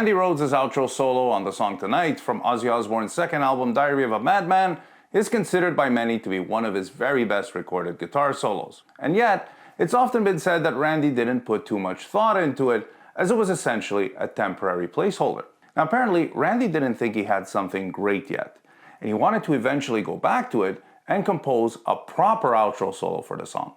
Randy Rhoads' outro solo on the song Tonight from Ozzy Osbourne's second album Diary of a Madman is considered by many to be one of his very best recorded guitar solos. And yet, it's often been said that Randy didn't put too much thought into it, as it was essentially a temporary placeholder. Now apparently, Randy didn't think he had something great yet, and he wanted to eventually go back to it and compose a proper outro solo for the song.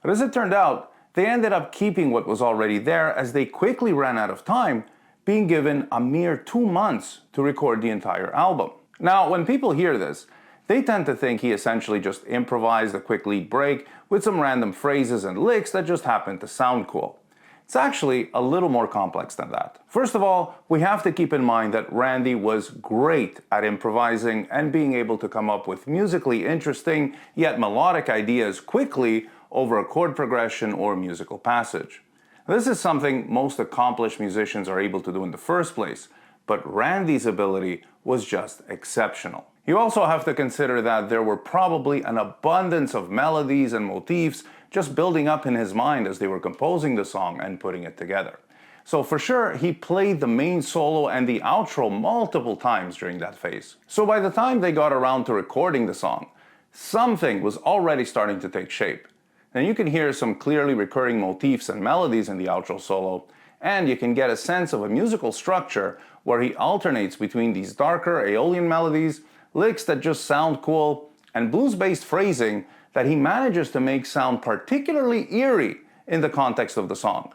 But as it turned out, they ended up keeping what was already there as they quickly ran out of time, being given a mere 2 months to record the entire album. Now, when people hear this, they tend to think he essentially just improvised a quick lead break with some random phrases and licks that just happened to sound cool. It's actually a little more complex than that. First of all, we have to keep in mind that Randy was great at improvising and being able to come up with musically interesting yet melodic ideas quickly over a chord progression or musical passage. This is something most accomplished musicians are able to do in the first place, but Randy's ability was just exceptional. You also have to consider that there were probably an abundance of melodies and motifs just building up in his mind as they were composing the song and putting it together. So for sure, he played the main solo and the outro multiple times during that phase. So by the time they got around to recording the song, something was already starting to take shape. And you can hear some clearly recurring motifs and melodies in the outro solo, and you can get a sense of a musical structure where he alternates between these darker Aeolian melodies, licks that just sound cool, and blues-based phrasing that he manages to make sound particularly eerie in the context of the song.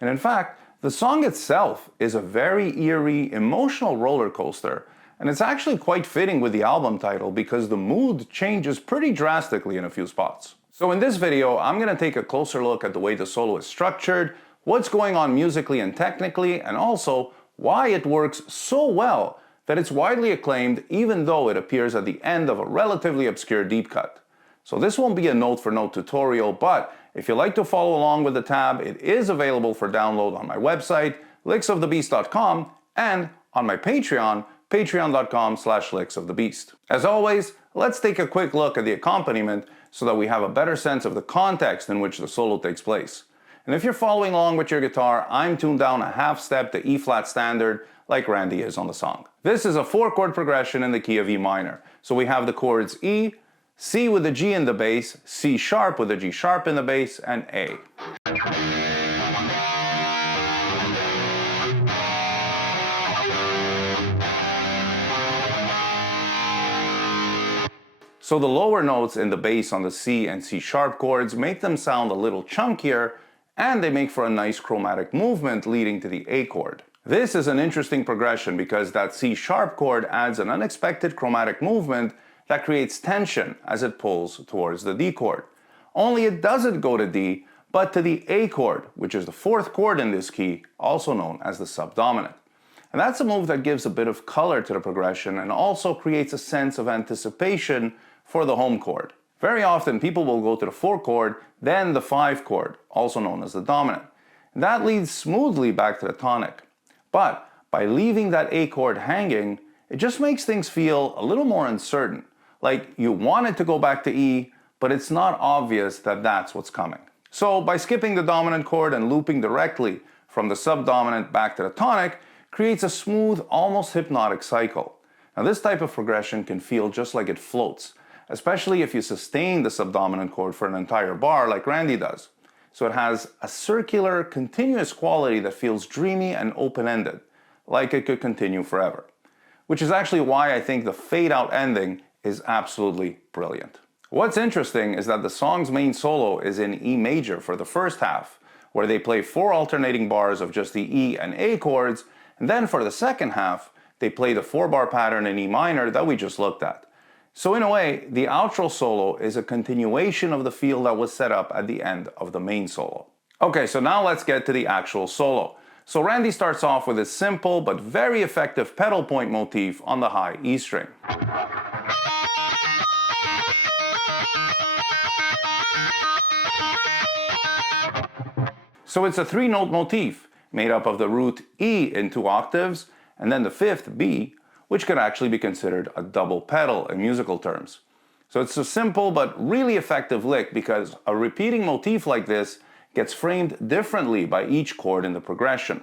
And in fact, the song itself is a very eerie, emotional roller coaster, and it's actually quite fitting with the album title because the mood changes pretty drastically in a few spots. So in this video, I'm going to take a closer look at the way the solo is structured, what's going on musically and technically, and also why it works so well that it's widely acclaimed even though it appears at the end of a relatively obscure deep cut. So this won't be a note-for-note tutorial, but if you like to follow along with the tab, it is available for download on my website, licksofthebeast.com, and on my Patreon, patreon.com/licksofthebeast. As always, let's take a quick look at the accompaniment so that we have a better sense of the context in which the solo takes place. And if you're following along with your guitar, I'm tuned down a half step to E-flat standard like Randy is on the song. This is a 4-chord progression in the key of E minor. So we have the chords E, C with the G in the bass, C sharp with the G sharp in the bass, and A. So the lower notes in the bass on the C and C sharp chords make them sound a little chunkier, and they make for a nice chromatic movement leading to the A chord. This is an interesting progression because that C sharp chord adds an unexpected chromatic movement that creates tension as it pulls towards the D chord. Only it doesn't go to D, but to the A chord, which is the 4th chord in this key, also known as the subdominant. And that's a move that gives a bit of color to the progression and also creates a sense of anticipation for the home chord. Very often people will go to the 4 chord, then the 5 chord, also known as the dominant. And that leads smoothly back to the tonic. But by leaving that A chord hanging, it just makes things feel a little more uncertain. Like you want it to go back to E, but it's not obvious that that's what's coming. So by skipping the dominant chord and looping directly from the subdominant back to the tonic, creates a smooth, almost hypnotic cycle. Now this type of progression can feel just like it floats, especially if you sustain the subdominant chord for an entire bar like Randy does. So it has a circular, continuous quality that feels dreamy and open-ended, like it could continue forever. Which is actually why I think the fade-out ending is absolutely brilliant. What's interesting is that the song's main solo is in E major for the first half, where they play 4 alternating bars of just the E and A chords, and then for the second half, they play the 4-bar pattern in E minor that we just looked at. So in a way, the outro solo is a continuation of the feel that was set up at the end of the main solo. Okay, so now let's get to the actual solo. So Randy starts off with a simple but very effective pedal point motif on the high E string. So it's a 3-note motif made up of the root E in 2 octaves and then the 5th B, which could actually be considered a double pedal in musical terms. So it's a simple but really effective lick because a repeating motif like this gets framed differently by each chord in the progression.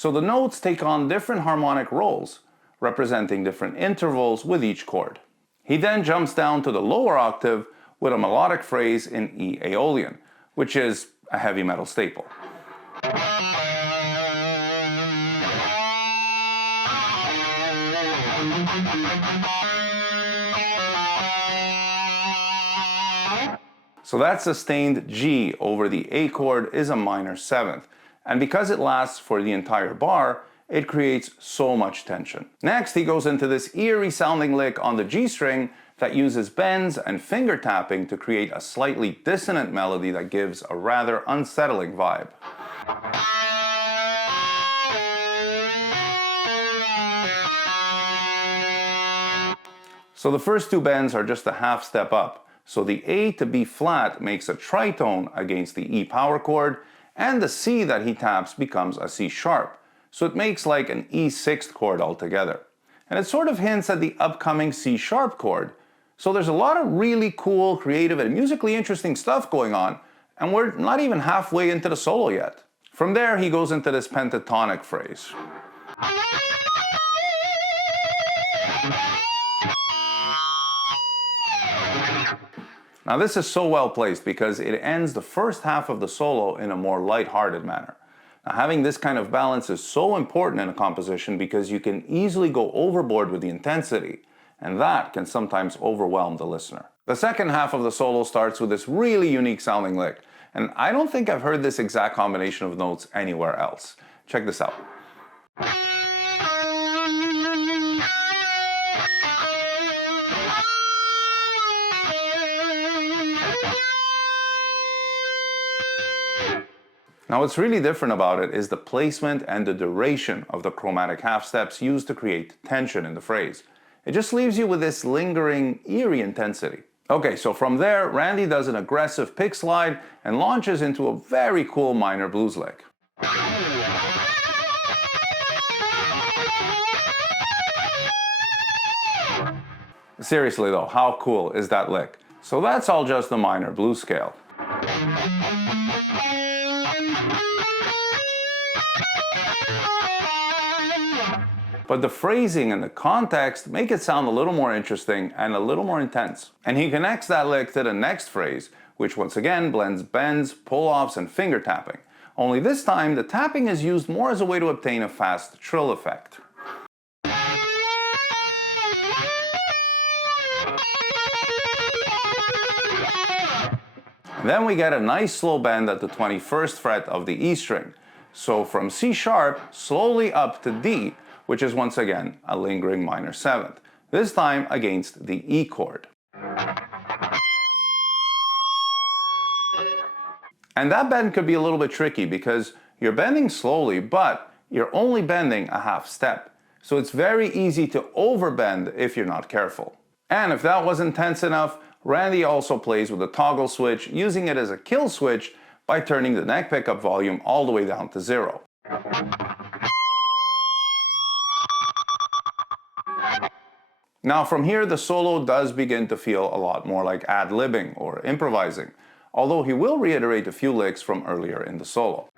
So the notes take on different harmonic roles, representing different intervals with each chord. He then jumps down to the lower octave with a melodic phrase in E Aeolian, which is a heavy metal staple. So that sustained G over the A chord is a minor seventh, and because it lasts for the entire bar, it creates so much tension. Next, he goes into this eerie sounding lick on the G string that uses bends and finger tapping to create a slightly dissonant melody that gives a rather unsettling vibe. So the first two bends are just a half step up. So the A to B flat makes a tritone against the E power chord, and the C that he taps becomes a C sharp. So it makes like an E sixth chord altogether. And it sort of hints at the upcoming C sharp chord. So there's a lot of really cool, creative, and musically interesting stuff going on, and we're not even halfway into the solo yet. From there, he goes into this pentatonic phrase. Now this is so well placed because it ends the first half of the solo in a more light-hearted manner. Now having this kind of balance is so important in a composition because you can easily go overboard with the intensity, and that can sometimes overwhelm the listener. The second half of the solo starts with this really unique sounding lick, and I don't think I've heard this exact combination of notes anywhere else. Check this out. Now what's really different about it is the placement and the duration of the chromatic half steps used to create tension in the phrase. It just leaves you with this lingering, eerie intensity. Okay, so from there, Randy does an aggressive pick slide and launches into a very cool minor blues lick. Seriously though, how cool is that lick? So that's all just the minor blues scale. But the phrasing and the context make it sound a little more interesting and a little more intense. And he connects that lick to the next phrase, which once again blends bends, pull-offs, and finger tapping. Only this time, the tapping is used more as a way to obtain a fast trill effect. Then we get a nice slow bend at the 21st fret of the E string. So from C sharp, slowly up to D, which is once again a lingering minor seventh, this time against the E chord. And that bend could be a little bit tricky because you're bending slowly, but you're only bending a half step. So it's very easy to overbend if you're not careful. And if that wasn't tense enough, Randy also plays with a toggle switch, using it as a kill switch by turning the neck pickup volume all the way down to 0. Now from here, the solo does begin to feel a lot more like ad-libbing or improvising, although he will reiterate a few licks from earlier in the solo.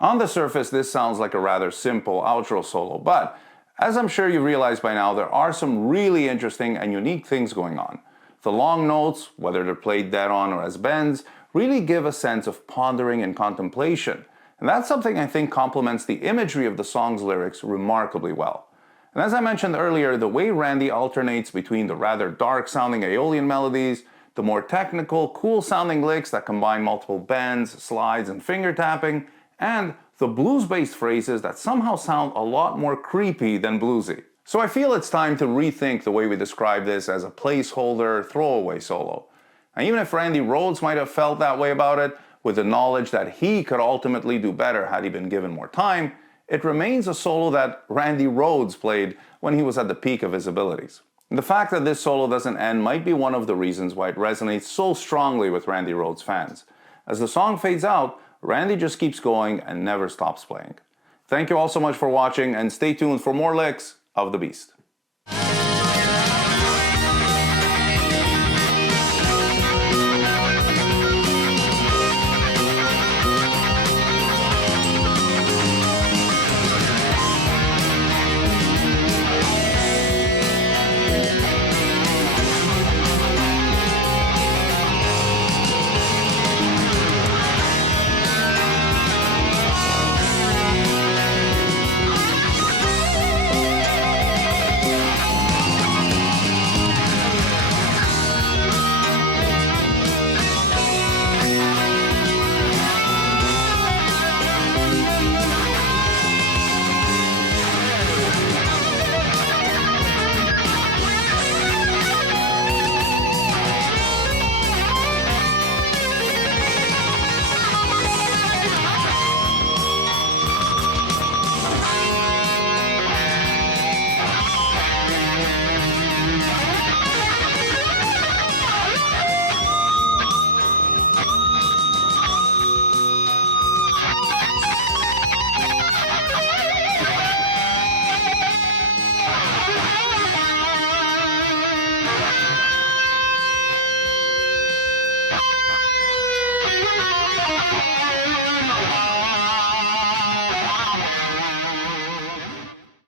On the surface, this sounds like a rather simple outro solo, but as I'm sure you realize by now, there are some really interesting and unique things going on. The long notes, whether they're played dead on or as bends, really give a sense of pondering and contemplation, and that's something I think complements the imagery of the song's lyrics remarkably well. And as I mentioned earlier, the way Randy alternates between the rather dark-sounding Aeolian melodies, the more technical, cool-sounding licks that combine multiple bends, slides, and finger tapping, and the blues-based phrases that somehow sound a lot more creepy than bluesy. So I feel it's time to rethink the way we describe this as a placeholder, throwaway solo. And even if Randy Rhoads might have felt that way about it, with the knowledge that he could ultimately do better had he been given more time, it remains a solo that Randy Rhoads played when he was at the peak of his abilities. The fact that this solo doesn't end might be one of the reasons why it resonates so strongly with Randy Rhoads fans. As the song fades out, Randy just keeps going and never stops playing. Thank you all so much for watching, and stay tuned for more licks of the Beast.